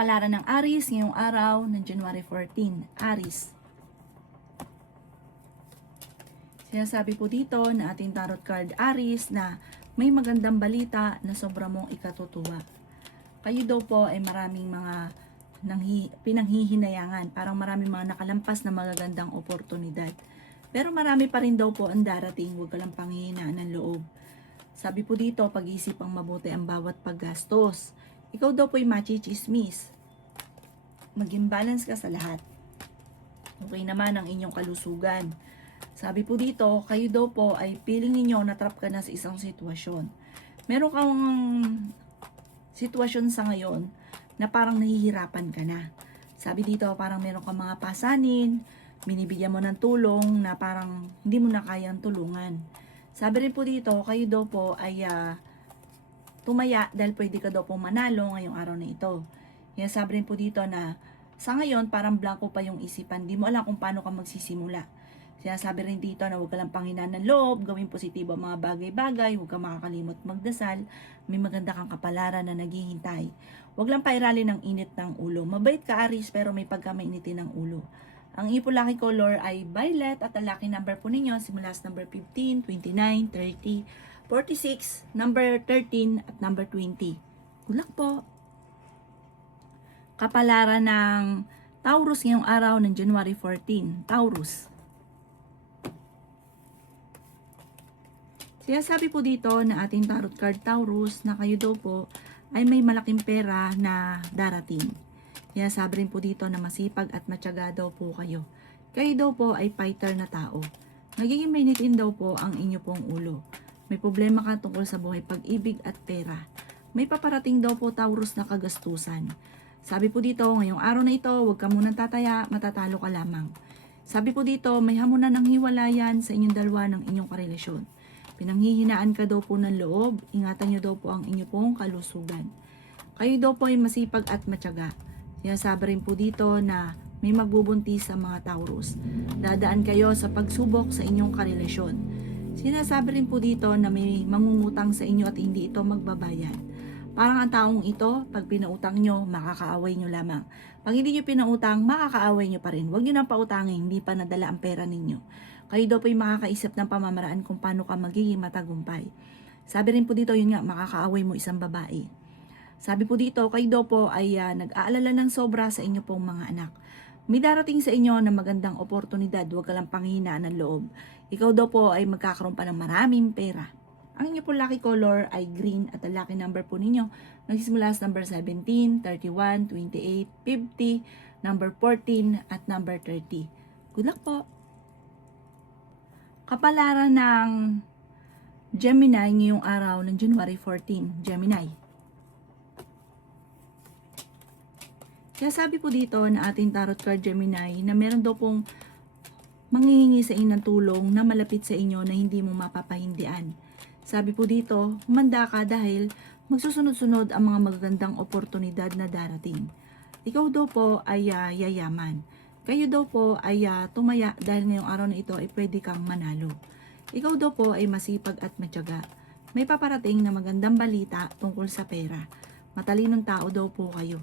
kapalaran ng Aries ngayong araw ng January 14. Aries. Sinasabi po dito na ating tarot card Aries na may magandang balita na sobra mong ikatutuwa. Kayo daw po ay maraming mga pinanghihinayangan, parang maraming mga nakalampas na magagandang oportunidad. Pero marami pa rin daw po ang darating, huwag ka lang panghihinaan ng loob. Sabi po dito, pag-isip ang mabuti ang bawat paggastos. Ikaw daw po ay machichismis. Maging balance ka sa lahat. Okay naman ang inyong kalusugan. Sabi po dito, kayo daw po ay feeling ninyo na-trap ka na sa isang sitwasyon. Meron kang sitwasyon sa ngayon na parang nahihirapan ka na. Sabi dito, parang meron kang mga pasanin, binibigyan mo ng tulong na parang hindi mo na kayang tulungan. Sabi rin po dito, kayo daw po ay tumaya dahil pwede ka daw po manalo ngayong araw na ito. Yan, sabi rin po dito na sa ngayon parang blanco pa yung isipan, di mo alam kung paano ka magsisimula. Sinasabi rin dito na huwag ka lang panghinaan ng loob, gawin positibo ang mga bagay-bagay, huwag ka makakalimot magdasal, may maganda kang kapalaran na naghihintay. Huwag lang pairalin ng init ng ulo. Mabait ka Aries pero may pagkamainitin ng ulo. Ang ipo lucky color ay violet at ang lucky number po ninyo simula sa number 15, 29, 30, 46, number 13 at number 20. Good luck po! Kapalaran ng Taurus ngayong araw ng January 14. Taurus. Sinasabi po dito na ating tarot card Taurus na kayo daw po ay may malaking pera na darating. Sinasabi rin po dito na masipag at matyaga daw po kayo. Kayo daw po ay fighter na tao. Magiging mainitin daw po ang inyo pong ulo. May problema ka tungkol sa buhay, pag-ibig at pera. May paparating daw po Taurus na kagastusan. Sabi po dito, ngayong araw na ito, huwag ka munang tataya, matatalo ka lamang. Sabi po dito, may hamunan ng hiwalayan sa inyong dalawa ng inyong karelasyon. Pinanghihinaan ka daw po ng loob, ingatan nyo daw po ang inyong pong kalusugan. Kayo daw po ay masipag at matyaga. Sinasabi rin po dito na may magbubuntis sa mga Taurus. Dadaan kayo sa pagsubok sa inyong karelasyon. Sinasabi rin po dito na may mangungutang sa inyo at hindi ito magbabayad. Parang ang taong ito, pag pinautang nyo, makakaaway nyo lamang. Pag hindi nyo pinautang, makakaaway nyo pa rin. Huwag nyo nang pautangin, hindi pa nadala ang pera ninyo. Kayo daw po ay makakaisip ng pamamaraan kung paano ka magiging matagumpay. Sabi rin po dito, yun nga, makakaaway mo isang babae. Sabi po dito, kayo daw po ay nag-aalala ng sobra sa inyo pong mga anak. May darating sa inyo na magandang oportunidad, huwag ka lang panghinaan ng loob. Ikaw daw po ay magkakaroon pa ng maraming pera. Ang inyo po lucky color ay green at ang lucky number po ninyo nagsisimula sa number 17, 31, 28, 50, number 14 at number 30. Good luck po! Kapalaran ng Gemini ngayong araw ng January 14. Gemini. Kaya sabi po dito na ating tarot card Gemini na meron daw pong manghihingi sa inyo ng tulong na malapit sa inyo na hindi mo mapapahindian. Sabi po dito, humanda ka dahil magsusunod-sunod ang mga magagandang oportunidad na darating. Ikaw daw po ay yayaman. Kayo daw po ay tumaya dahil ngayong araw na ito ay pwede kang manalo. Ikaw daw po ay masipag at matyaga. May paparating na magandang balita tungkol sa pera. Matalinong tao daw po kayo.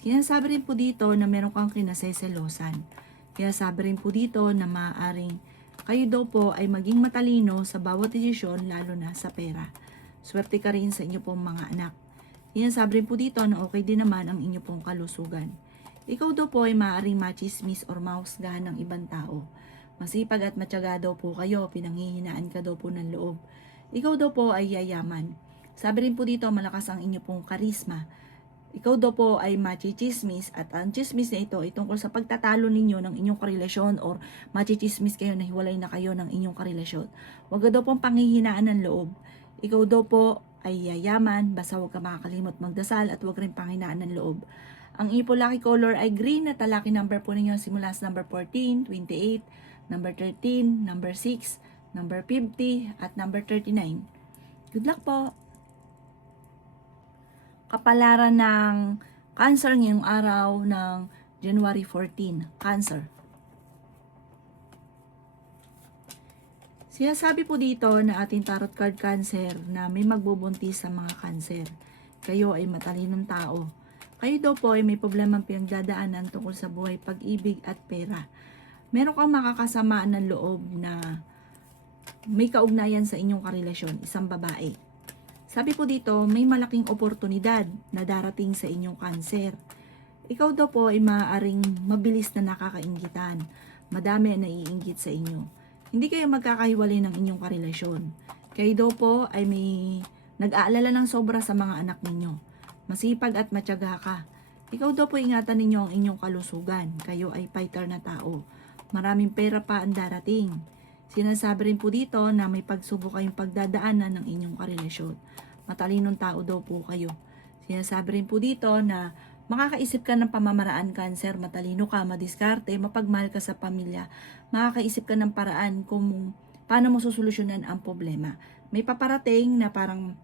Sinasabi rin po dito na meron kang kinaseselosan. Kaya sabi rin po dito na maaaring kayo daw po ay maging matalino sa bawat desisyon lalo na sa pera. Swerte ka rin sa inyo pong mga anak. Sinasabi rin po dito na okay din naman ang inyo pong kalusugan. Ikaw daw po ay maaaring machismis or mahusgahan ng ibang tao. Masipag at matyaga daw po kayo, pinanghihinaan ka daw po ng loob. Ikaw daw po ay yayaman. Sabi rin po dito malakas ang inyo pong karisma. Ikaw daw po ay machichismis at ang chismis na ito ay tungkol sa pagtatalo ninyo ng inyong karelasyon or machichismis kayo na hiwalay na kayo ng inyong karelasyon. Huwag ka daw pong panghihinaan ng loob. Ikaw daw po ay yayaman, basta huwag ka makakalimot magdasal at huwag rin panghinaan ng loob. Ang ipo lucky color ay green at ang lucky number po ninyo simula sa number 14, 28, number 13, number 6, number 50 at number 39. Good luck po! Kapalaran ng Cancer ngayong araw ng January 14. Cancer. Sinasabi po dito na ating tarot card Cancer na may magbubuntis sa mga Cancer. Kayo ay matalinong tao. Kayo daw po ay may problemang pinagdadaanan tungkol sa buhay, pag-ibig at pera. Meron kang makakasamaan ng loob na may kaugnayan sa inyong karelasyon, isang babae. Sabi po dito, may malaking oportunidad na darating sa inyong cancer. Ikaw daw po ay maaaring mabilis na nakakainggitan. Madami ang naiinggit sa inyo. Hindi kayo magkakahiwalay ng inyong karelasyon. Kayo daw po ay may nag-aalala ng sobra sa mga anak ninyo. Masipag at matyaga ka. Ikaw daw po ingatan ninyo ang inyong kalusugan. Kayo ay fighter na tao. Maraming pera pa ang darating. Sinasabi rin po dito na may pagsubok kayong pagdadaanan ng inyong karelasyon. Matalinong tao daw po kayo. Sinasabi rin po dito na makakaisip ka ng pamamaraan, Cancer, matalino ka, madiskarte, mapagmahal ka sa pamilya. Makakaisip ka ng paraan kung paano mo susolusyonan ang problema. May paparating na parang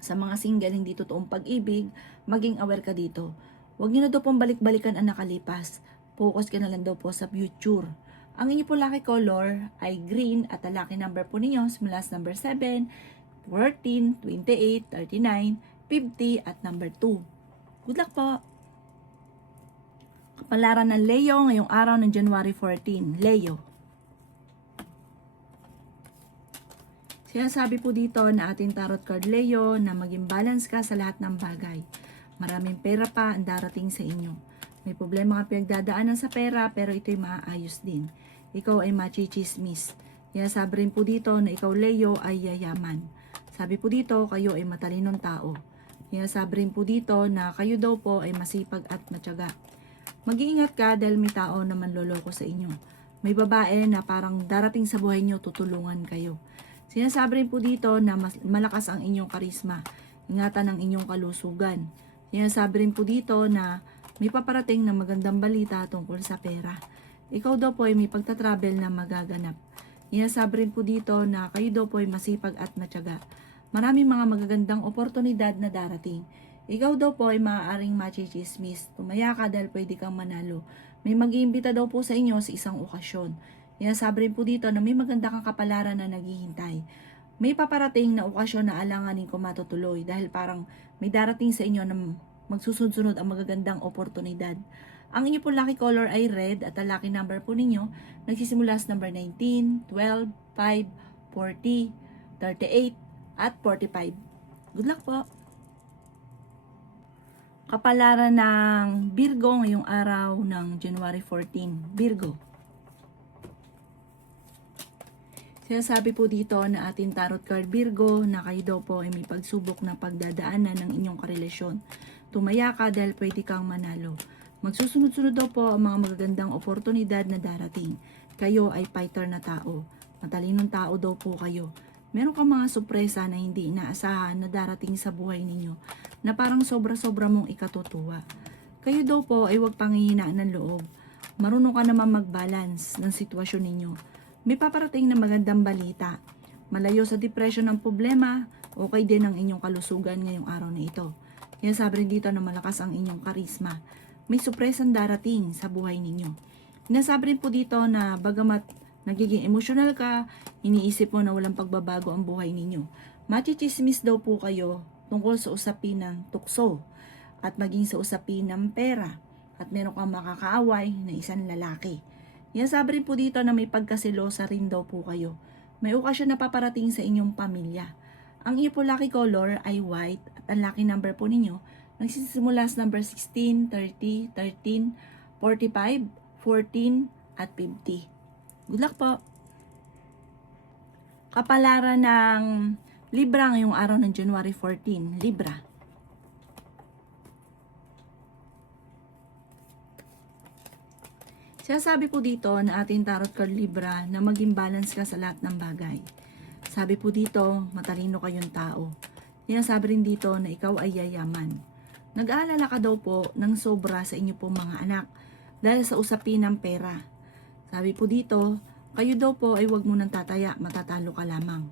sa mga single, hindi totoong pag-ibig, maging aware ka dito. Huwag niyo na daw pong balik-balikan ang nakalipas. Focus ka na lang daw po sa future. Ang inyo po lucky color ay green at ang lucky number po ninyo simula sa number 7, 14, 28, 39, 50 at number 2. Good luck po! Kapalaran ng Leo ngayong araw ng January 14. Leo. Sinasabi po dito na ating tarot card Leo na maging balance ka sa lahat ng bagay. Maraming pera pa ang darating sa inyo. May problema ka pinagdadaanan sa pera pero ito'y maaayos din. Ikaw ay machichismis. Sinasabi rin po dito na ikaw Leo ay yayaman. Sabi po dito kayo ay matalinong tao. Sinasabi rin po dito na kayo daw po ay masipag at matyaga. Mag-iingat ka dahil may tao na manloloko sa inyo. May babae na parang darating sa buhay nyo, tutulungan kayo. Sinasabi rin po dito na malakas ang inyong karisma. Ingatan ang inyong kalusugan. Sinasabi rin po dito na may paparating na magandang balita tungkol sa pera. Ikaw daw po ay may pagtatravel na magaganap. Sinasabi rin po dito na kayo daw po ay masipag at matyaga. Maraming mga magagandang oportunidad na darating. Ikaw daw po ay maaaring machichismis. Tumaya ka dahil pwede kang manalo. May mag-iimbita daw po sa inyo sa isang okasyon. Sinasabi rin po dito na may maganda kang kapalaran na naghihintay. May paparating na okasyon na alanganin ko matutuloy dahil parang may darating sa inyo na magsusunod-sunod ang magagandang oportunidad. Ang inyo po lucky color ay red at ang lucky number po ninyo nagsisimula sa number 19, 12, 5, 40, 38 at 45. Good luck po! Kapalaran ng Virgo ngayong araw ng January 14. Virgo. Sinasabi po dito na ating tarot card Virgo na kayo daw po ay may pagsubok na pagdadaanan ng inyong karelasyon. Tumaya ka dahil pwede kang manalo. Magsusunod-sunod daw po ang mga magagandang oportunidad na darating. Kayo ay fighter na tao. Matalinong tao daw po kayo. Meron kang mga sorpresa na hindi inaasahan na darating sa buhay ninyo na parang sobra-sobra mong ikatutuwa. Kayo daw po ay huwag panghihinaan ng loob. Marunong ka naman mag-balance ng sitwasyon ninyo. May paparating na magandang balita. Malayo sa depression ng problema, okay din ang inyong kalusugan ngayong araw na ito. Yan sabi rin dito na malakas ang inyong karisma. May sorpresang darating sa buhay ninyo. Nasabi rin po dito na bagamat nagiging emosyonal ka, iniisip mo na walang pagbabago ang buhay ninyo. Machichismis daw po kayo tungkol sa usapin ng tukso at maging sa usapin ng pera at meron kang makakaaway na isang lalaki. Yan sabi rin po dito na may pagkasilosa rin daw po kayo. May okasyon na paparating sa inyong pamilya. Ang iyo po lucky color ay white at ang lucky number po ninyo nagsisimula sa number 16, 30, 13, 45, 14 at 50. Good luck po! Kapalaran ng Libra ngayong araw ng January 14. Libra. Sinasabi po dito na ating tarot card Libra na maging balance ka sa lahat ng bagay. Sabi po dito, matalino kayong tao. Sinasabi rin dito na ikaw ay yayaman. Nag-aalala ka daw po ng sobra sa inyo pong mga anak dahil sa usapin ng pera. Sabi po dito, kayo daw po ay huwag mo nang tataya, matatalo ka lamang.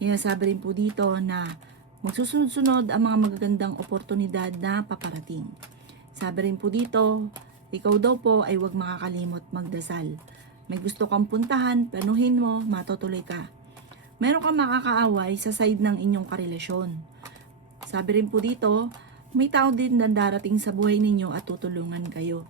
Sinasabi rin po dito na magsusunod-sunod ang mga magagandang oportunidad na paparating. Sabi rin po dito, ikaw daw po ay huwag makakalimot magdasal. May gusto kang puntahan, planuhin mo, matutuloy ka. Meron kang makakaaway sa side ng inyong karelasyon. Sabi rin po dito, May tao din na darating sa buhay ninyo at tutulungan kayo.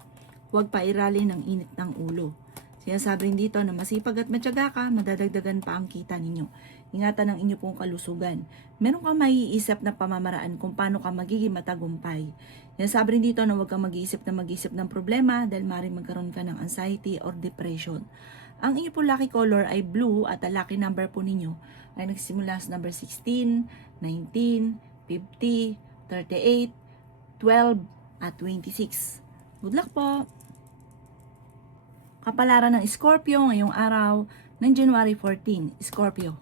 Huwag pairali ng init ng ulo. Sinasabi rin dito na masipag at matyaga ka, madadagdagan pa ang kita ninyo. Ingatan ang inyo pong kalusugan. Meron kang maiisip na pamamaraan kung paano ka magiging matagumpay. Sinasabi rin dito na huwag kang mag-iisip ng problema dahil maaaring magkaroon ka ng anxiety or depression. Ang inyo pong lucky color ay blue at ang lucky number po ninyo ay nagsimula sa number 16, 19, 50, 38, 12, at 26. Good luck po! Kapalaran ng Scorpio ngayong araw ng January 14, Scorpio.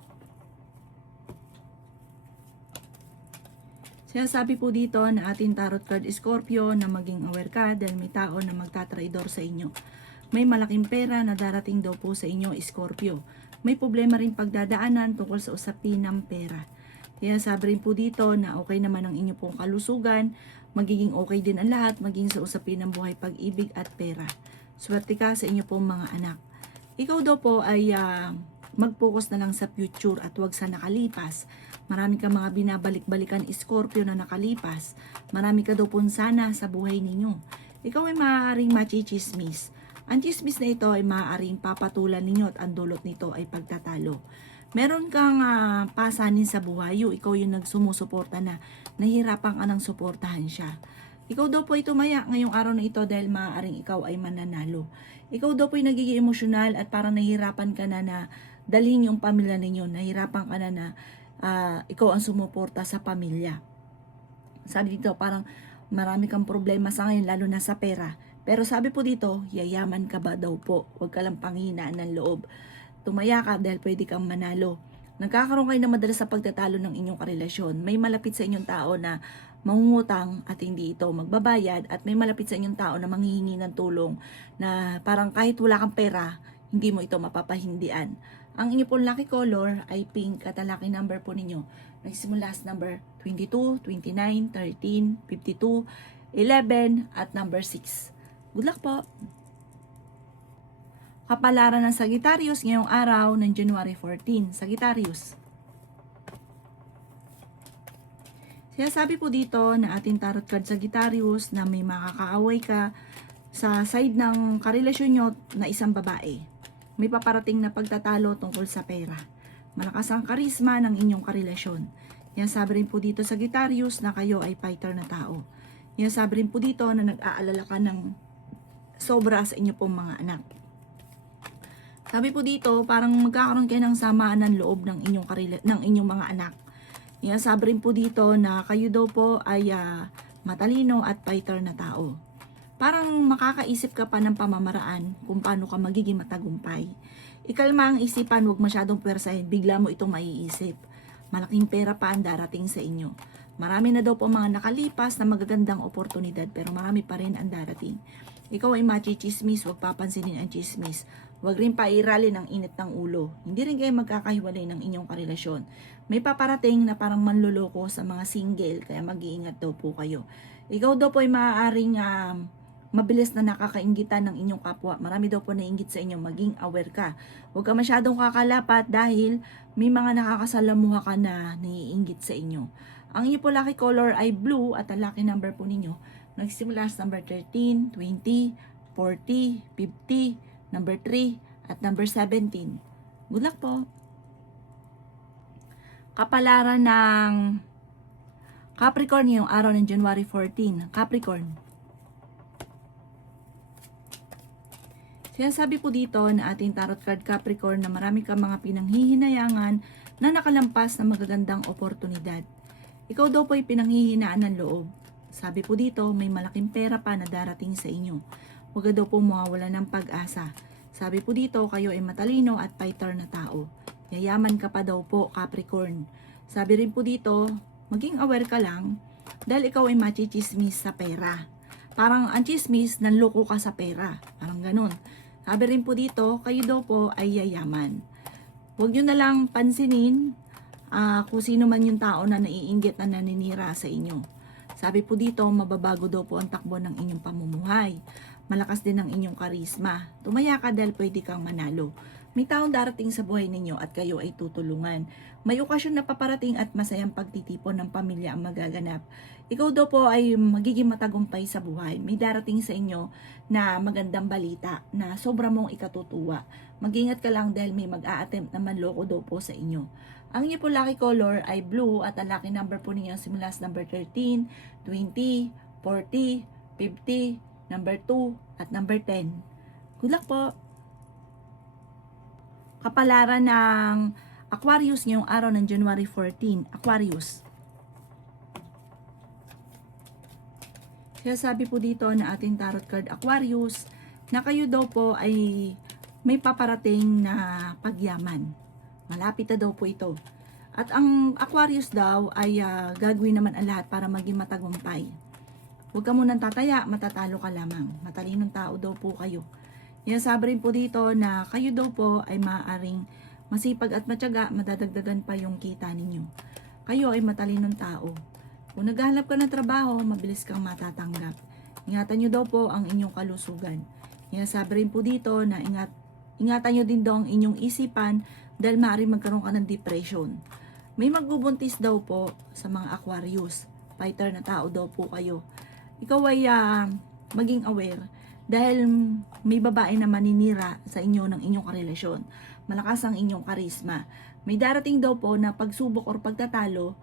Sinasabi po dito na ating tarot card Scorpio na maging aware ka dahil may tao na magtatraidor sa inyo. May malaking pera na darating daw po sa inyo, Scorpio. May problema rin pagdadaanan tungkol sa usapin ng pera. Kaya sabi rin po dito na okay naman ang inyo pong kalusugan, magiging okay din ang lahat, maging sa usapin ng buhay, pag-ibig at pera. Swerte ka sa inyo pong mga anak. Ikaw daw po ay mag-focus na lang sa future at wag sa nakalipas. Marami ka mga binabalik-balikan Scorpio na nakalipas. Marami ka daw po sana sa buhay ninyo. Ikaw ay maaaring machichismis. Ang chismis na ito ay maaaring papatulan ninyo at ang dulot nito ay pagtatalo. Meron kang pasanin sa buhay, ikaw yung nagsumusuporta na nahihirapan ka ng suportahan siya. Ikaw daw po ay tumaya ngayong araw na ito dahil maaaring ikaw ay mananalo. Ikaw daw po ay nagiging emosyonal at parang nahihirapan ka na dalhin yung pamilya ninyo. Nahihirapan ka na ikaw ang sumuporta sa pamilya. Sabi dito parang marami kang problema sa ngayon lalo na sa pera. Pero sabi po dito, yayaman ka ba daw po? Huwag ka lang panghinaan ng loob. Tumaya ka dahil pwede kang manalo. Nagkakaroon kayo na madalas sa pagtatalo ng inyong karelasyon. May malapit sa inyong tao na mangungutang at hindi ito magbabayad at may malapit sa inyong tao na manghihingi ng tulong na parang kahit wala kang pera, hindi mo ito mapapahindian. Ang inyo pong lucky color ay pink at ang lucky number po ninyo nagsimula sa number 22, 29, 13, 52, 11 at number 6. Good luck po! Kapalaran ng Sagittarius ngayong araw ng January 14. Sagittarius. Sinasabi po dito na ating tarot card Sagittarius na may makakaaway ka sa side ng karelasyon nyo na isang babae. May paparating na pagtatalo tungkol sa pera. Malakas ang karisma ng inyong karelasyon. Sinasabi rin po dito Sagittarius na kayo ay fighter na tao. Sinasabi rin po dito na nag-aalala ka ng sobra sa inyo pong mga anak. Sabi po dito parang magkakaroon kayo ng samaan ng loob ng inyong mga anak. Sabi rin po dito na kayo daw po ay matalino at fighter na tao. Parang makakaisip ka pa ng pamamaraan kung paano ka magiging matagumpay. Ikalma ang isipan, huwag masyadong pwersahin, bigla mo itong maiisip. Malaking pera pa ang darating sa inyo. Marami na daw po mga nakalipas na magagandang oportunidad pero marami pa rin ang darating. Ikaw ay machichismis, huwag papansinin ang chismis. Huwag rin pairali ng init ng ulo. Hindi rin kayo magkakahiwalay ng inyong karelasyon. May paparating na parang manluloko sa mga single, kaya mag-iingat daw po kayo. Ikaw daw po ay maaaring mabilis na nakakainggitan ng inyong kapwa. Marami daw po nainggit sa inyo, maging aware ka. Huwag ka masyadong kakalapat dahil may mga nakakasalamuha ka na naiinggit sa inyo. Ang inyo po lucky color ay blue at ang lucky number po ninyo nagsimula sa number 13, 20, 40, 50, number 3, at number 17. Good luck po! Kapalaran ng Capricorn ngayong araw ng January 14. Capricorn. Sinasabi po dito na ating tarot card Capricorn na marami kang mga pinanghihinayangan na nakalampas na magagandang oportunidad. Ikaw daw po ay pinanghihinaan ng loob. Sabi po dito, may malaking pera pa na darating sa inyo. Huwag daw po mawawala ng pag-asa. Sabi po dito, kayo ay matalino at fighter na tao. Yayaman ka pa daw po, Capricorn. Sabi rin po dito, maging aware ka lang dahil ikaw ay machichismis sa pera. Parang ang chismis, nanloko ka sa pera. Parang ganun. Sabi rin po dito, kayo daw po ay yayaman. Huwag nyo na lang pansinin kung sino man yung tao na naiinggit na naninira sa inyo. Sabi po dito, mababago daw po ang takbo ng inyong pamumuhay. Malakas din ang inyong karisma. Tumaya ka dahil pwede kang manalo. May taong darating sa buhay ninyo at kayo ay tutulungan. May okasyon na paparating at masayang pagtitipon ng pamilya ang magaganap. Ikaw daw po ay magiging matagumpay sa buhay. May darating sa inyo na magandang balita na sobra mong ikatutuwa. Mag-ingat ka lang dahil may mag-a-attempt na manloko daw po sa inyo. Ang inyo po lucky color ay blue at ang lucky number po ninyo simula sa number 13, 20, 40, 50, number 2 at number 10. Good luck po! Kapalaran ng Aquarius ngayong araw ng January 14. Aquarius. Kaya sabi po dito na ating tarot card Aquarius na kayo daw po ay may paparating na pagyaman. Malapit na daw po ito. At ang Aquarius daw ay gagawin naman ang lahat para maging matagumpay. Huwag ka munang tataya, matatalo ka lamang. Matalinong tao daw po kayo. Sabi rin po dito na kayo daw po ay maaaring masipag at matyaga, madadagdagan pa yung kita ninyo. Kayo ay matalinong tao. Kung naghahanap ka ng trabaho, mabilis kang matatanggap. Ingatan nyo daw po ang inyong kalusugan. Sabi rin po dito na ingatan nyo din daw ang inyong isipan dahil maaaring magkaroon ka ng depression. May magbubuntis daw po sa mga Aquarius. Fighter na tao daw po kayo. Ikaw ay maging aware dahil may babae na maninira sa inyo ng inyong karelasyon. Malakas ang inyong karisma. May darating daw po na pagsubok or pagtatalo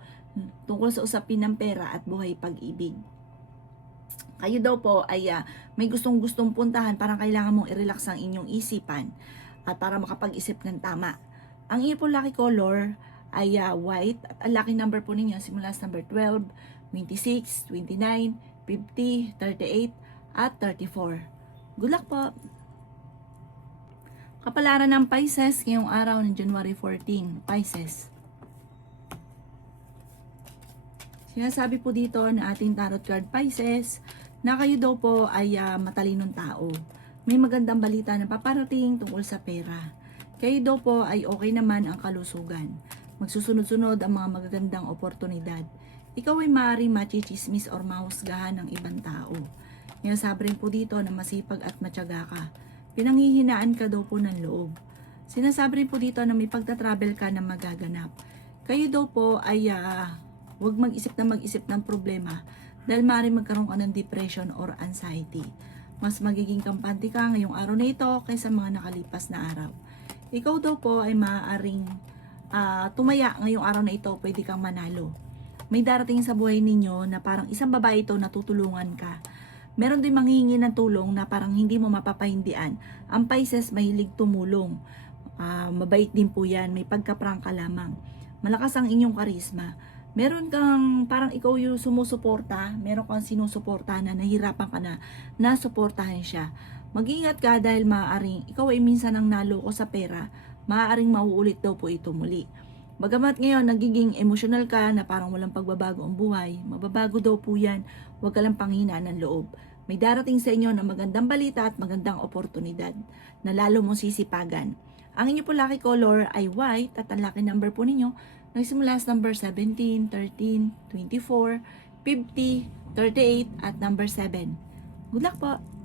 tungkol sa usapin ng pera at buhay pag-ibig. Kayo daw po ay may gustong-gustong puntahan, parang kailangan mong i-relax ang inyong isipan at para makapag-isip ng tama. Ang iyo po lucky color ay white at ang lucky number po ninyo simula sa number 12, 26, 29, 50, 38 at 34. Good luck po! Kapalaran ng Pisces ngayong araw ng January 14. Pisces. Sinasabi po dito na ating tarot card Pisces na kayo daw po ay matalinong tao. May magandang balita na paparating tungkol sa pera. Kayo daw po ay okay naman ang kalusugan. Magsusunod-sunod ang mga magagandang oportunidad. Ikaw ay maaaring machichismis or mahusgahan ng ibang tao. Sabi rin po dito na masipag at matyaga ka. Pinanghihinaan ka daw po ng loob. Sinasabi rin po dito na may pagta-travel ka na magaganap. Kayo daw po ay huwag mag-isip ng problema dahil maaaring magkaroon ka ng depression or anxiety. Mas magiging kampante ka ngayong araw na ito kaysa mga nakalipas na araw. Ikaw daw po ay maaaring tumaya ngayong araw na ito, pwede kang manalo. May darating sa buhay ninyo na parang isang babae ito na tutulungan ka. Meron din manghihingi ng tulong na parang hindi mo mapapahindian. Ang Pisces mahilig tumulong. Mabait din po yan. May pagkaprangka lamang. Malakas ang inyong karisma. Meron kang parang ikaw yung sumusuporta. Meron kang sinusuporta na nahirapan ka na nasuportahan siya. Mag-ingat ka dahil maaaring ikaw ay minsan ang naloko sa pera. Maaaring mauulit daw po ito muli. Bagamat ngayon nagiging emotional ka na parang walang pagbabago ang buhay, mababago daw po yan. Huwag ka lang panghinaan ng loob. May darating sa inyo na magandang balita at magandang oportunidad na lalo mong sisipagan. Ang inyo po lucky color ay white at ang lucky number po ninyo nagsimula sa number 17, 13, 24, 50, 38 at number 7. Good luck po!